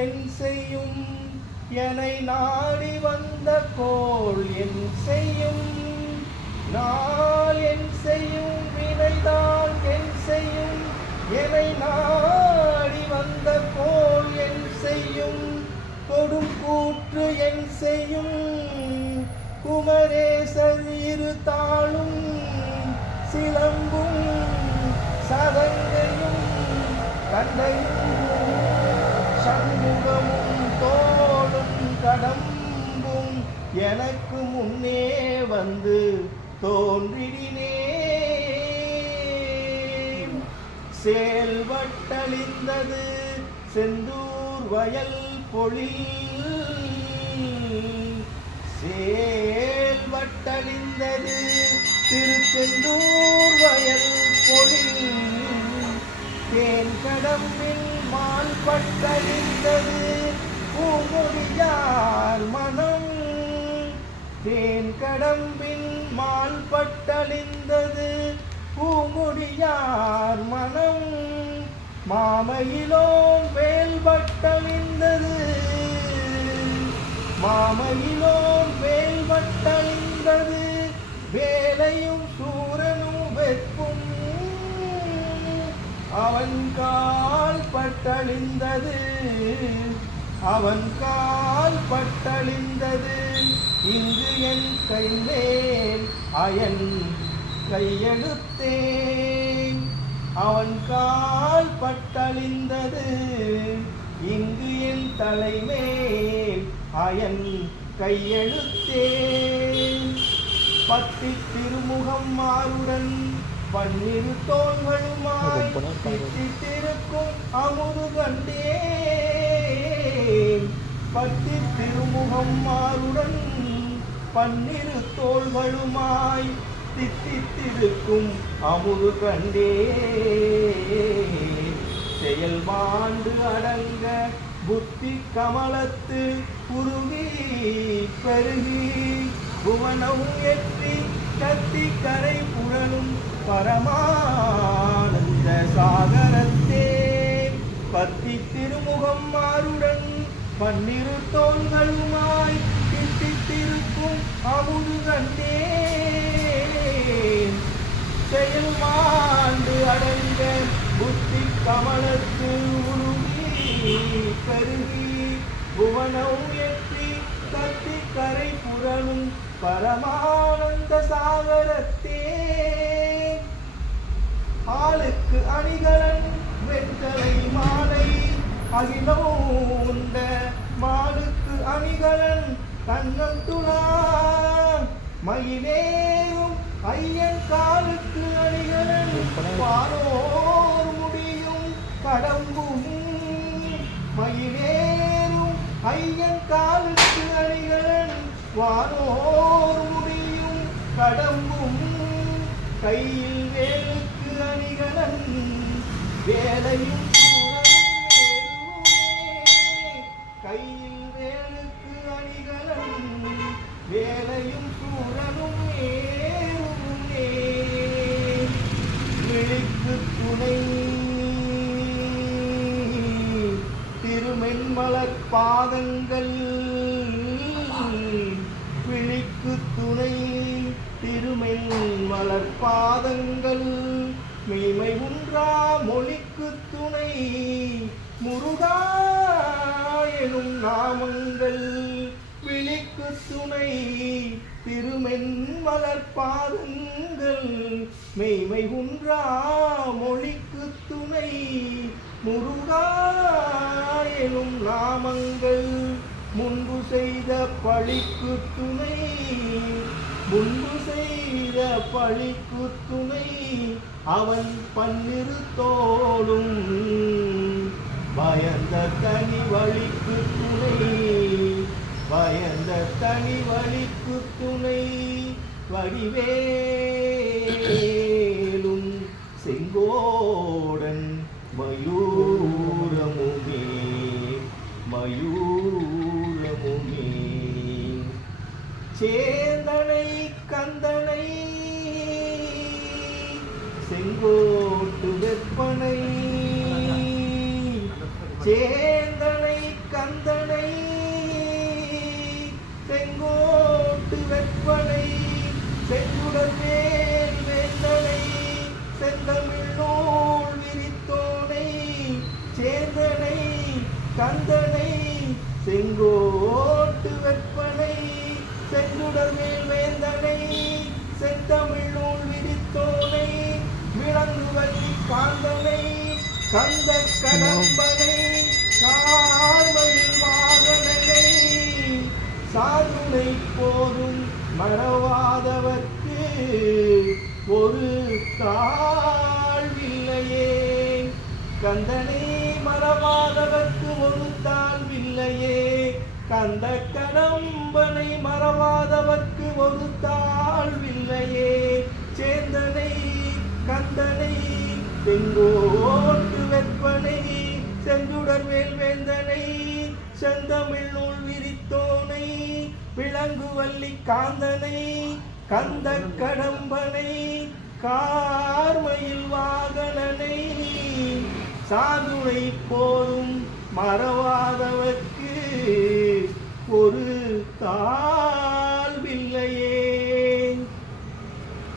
என் செய்யும் என்னை நாடி வந்த கோள் என் செய்யும். நாள் என் செய்யும் வினைதான் என் செய்யும். என்னை நாடி வந்த கோள் என் செய்யும். கொடும் கூற்று என் செய்யும். குமரேசர் இரு தாளும் சிலம்பும் சதங்கையும் கண்டையும் சண்முகமும் தோளும் கடம்பும் எனக்கு முன்னே வந்து தோன்றினே செயல்பட்டழிந்தது செந்தூர் வயல் பொழில். செயல்பட்டழிந்தது திருச்செந்தூர் வயல் பொழில். தேன் கடம்பில் மால் பட்டழிந்தது பூங்கொடியார் மனம் தேன் கடம்பின் மால் பட்டழிந்தது. பூமுடியார் மனம் மாமையிலோம் வேல்பட்டழிந்தது மாமையிலோம் வேல்பட்டழிந்தது வேலையும் சூரனும் வெப்பும் அவன் கால் பட்டழிந்தது. அவன் கால் பட்டழிந்தது. இங்கு என் கைமேல் அயன் கையெழுத்தேன். அவன் கால் பட்டழிந்தது இங்கு என் தலைமேல் அயன் கையெழுத்தேன். பத்தி திருமுகம் மாறுடன் பன்னிரு தோள்களுமாய் தித்திருக்கும் அமுது கண்டேன். பத்தி திருமுகம் மாறுடன் பன்னிரு தோள்களுமாய் தித்தித்திருக்கும் அமுது கண்டே. செயல் மாண்டு அடங்க புத்தி கமலத்து குருவி பெருகி புவனம் எற்றி கத்தி கரை புரளும் பரமா பன்னிரு தோள்களுமாய் திட்டித்திருக்கும் அமுது கண்டே செயல் மாண்டு அடைந்த புத்தி கமலத்து உருவி கருகி புவனம் எட்டி கத்தி கரை புரளும் பரமானந்த சாகரத்தே. ஆளுக்கு அணிகலன் வெண்கலை மாலை அகிலோண்ட மாலுக்கு அணிகலன் தன்னம் துணா. மயிலேயும் ஐயன் காலுக்கு அணிகலன் பாரோர் முடியும் கடம்பும். மயிலேறும் ஐயன் காலுக்கு அணிகலன் வானோர் முடியும் கடம்பும். கையில் வேலுக்கு அணிகலன் வேலையும் கையில் வேலுக்கு அணிகலன் வேலையும் சூழலும் ஏறுமே விழிக்கு துணை திருமென்மலர் பாதங்கள் விழிக்கு துணை திருமென்மலர் பாதங்கள். மெய்மை உன்றா மொழிக்கு துணை முருகா எனும் நாமங்கள் விழிக்கு துணை திருமென் மலர் பாதங்கள் மெய்மை உன்றா மொழிக்கு துணை முருகா எனும் நாமங்கள் முன்பு செய்த பழிக்கு துணை முன்பு செய்த பழிக்கு துணை அவன் பன்னிரு தோளும் பயந்த தனி வழிக்கு துணை. பயந்த தனி வழிக்கு துணை. வடிவே சேந்தனை கந்தனை செங்கோட்டு வெப்பனை செங்குடனே கந்த கடம்பனை கால்மையில் வாகனனை சாதுனை போதும் மறவாதவர்க்கு ஒரு தாழ்வில்லையே. கந்தனை மறவாதவர்க்கு ஒரு தாழ்வில்லையே. கந்த கடம்பனை மறவாதவர்க்கு ஒரு தாழ்வில்லையே. சேந்தனை கந்தனை செங்கோட்டு வெப்பனை செஞ்சுடர் மேல் வேந்தனை செந்தமிழ் நூல் விரித்தோனை விலங்கு வள்ளி காந்தனை கந்த கடம்பனை கார்மையில் வாகனனை சாதுனை போரும் மறவாதவர்க்கு ஒரு தா